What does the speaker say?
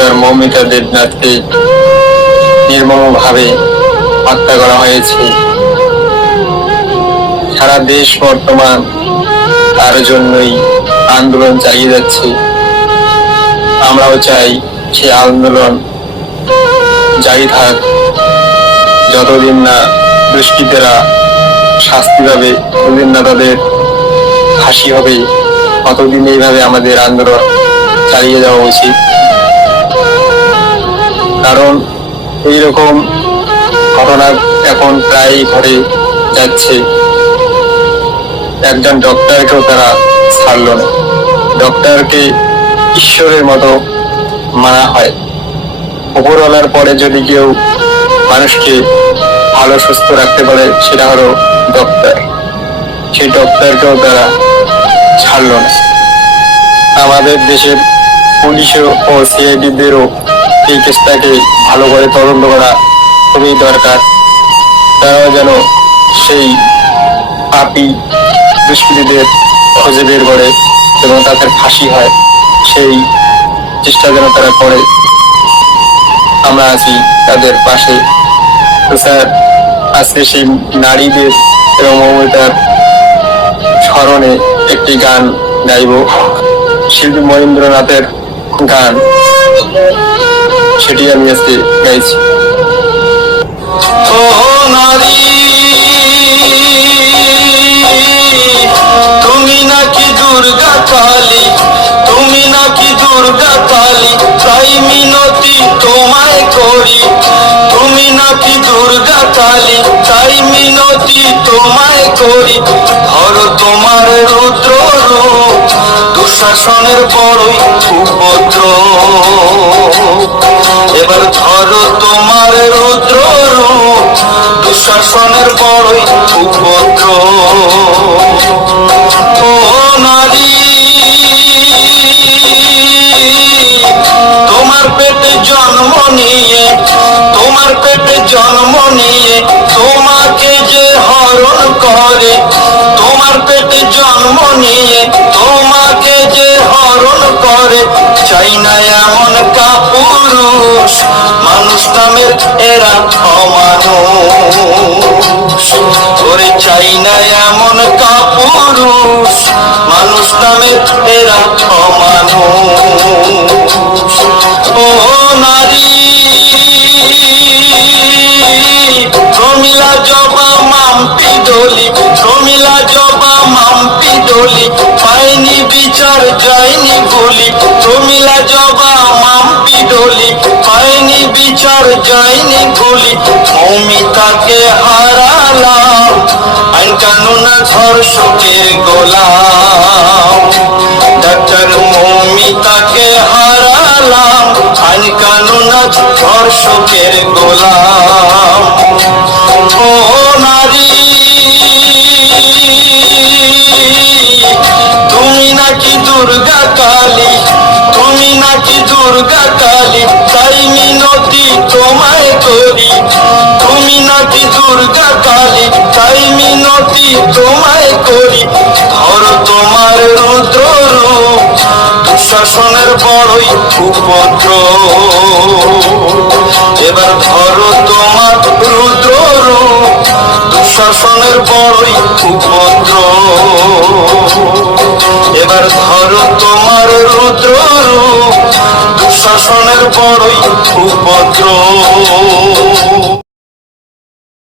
Doctor Moumita দেবনাথকে নির্মমভাবে হত্যা করা হয়েছে। সারা দেশ বর্তমান তার জন্যই আন্দোলন চালিয়ে যাচ্ছে। আমরাও চাই সে আন্দোলন জারি থাক, যতদিন না দুষ্কৃতীরা শাস্তি পাবে, ততদিন না তাদের ফাঁসি হবে, ততদিন এইভাবে আমাদের আন্দোলন চালিয়ে যাওয়া উচিত। কারণ এইরকম ঘটনা এখন প্রায় ঘটে যাচ্ছে। একজন ডক্টরকেও তারা ছাড়ল না। ডক্টরকে ঈশ্বরের মতো মানা হয়। উপরওয়ালার পরে যদি কেউ মানুষকে ভালো সুস্থ রাখতে পারে সেটা হলো ডক্টর। সেই ডক্টরকেও তারা ছাড়ল না। আমাদের দেশের পুলিশ ও সিআইডিদেরও এই কেসটাকে ভালো করে তদন্ত করা খুবই দরকার। তারাও যেন সেই পাপী দুষ্কৃতীদের খুঁজে বের করে এবং তাদের ফাঁসি হয়, সেই চেষ্টা যেন তারা করে। আমরা আছি তাদের পাশে। তো স্যার, আজকে সেই নারীদের এবং মৌমিতার স্মরণে একটি গান গাইব, শিল্পী মহেন্দ্রনাথের গান, সেটি আমি আজকে গাইছি। ও নারী, তুমি নাকি দুর্গা কালী, তুমি নাকি দুর্গা কালী, তাই মিনতি তোমায় করি। তুমি নাকি দুর্গা কালী, তাই মিনতি তোমায় করি। ধরো তোমার রুদ্র রূপ, দুঃশাসনের বড়ই উপদ্রব। এবার ধরো তোমার রুদ্র রূপ, দুঃশাসনের বড়ই উপদ্রব। ও নারী, তোমার পেটে জন্ম নিয়ে, তোমার পেটে জন্ম নিয়ে তোমাকে যে হরণ করে, তোমার পেটে জন্ম নিয়ে তোমাকে যে হরণ করে। চাই না এমন কাপুরুষ, মানুষ নামের এরা অমানুষ। ওরে চাই না এমন কাপুরুষ, মানুষ নামের এরা অমানুষ। ও নারী, প্রমিলা জবা মাম্পি ডলি, প্রমিলা জবা মাম্পি ডলি, পায়নি বিচার যায়নি গুলি। প্রমিলা জবা মাম্পি ডলি, পায়নি বিচার যায়নি গুলি। মৌমিতাকে হারালাম, আইন কানুন ধর্ষকের গোলাম। ডাক্তার মৌমিতাকে হারালাম, আইন কানুন ধর্ষকের গোলাম। ও নারী, তুমি নাকি দুর্গা কালী, তুমি নাকি দুর্গা কালী, তাই মিনতি তোমায় করি। তুমি নাকি দুর্গা কালী, তাই মিনতি তোমায় করি। ধরো তোমার রুদ্র রূপ, দুঃশাসনের বড়ই উপদ্রব। এবার ধরো তোমার রুদ্র রূপ, দুঃশাসনের বড়ই উপদ্রব। এবার ধরো তোমার রুদ্র রূপ, দুঃশাসনের বড়ই উপদ্রব।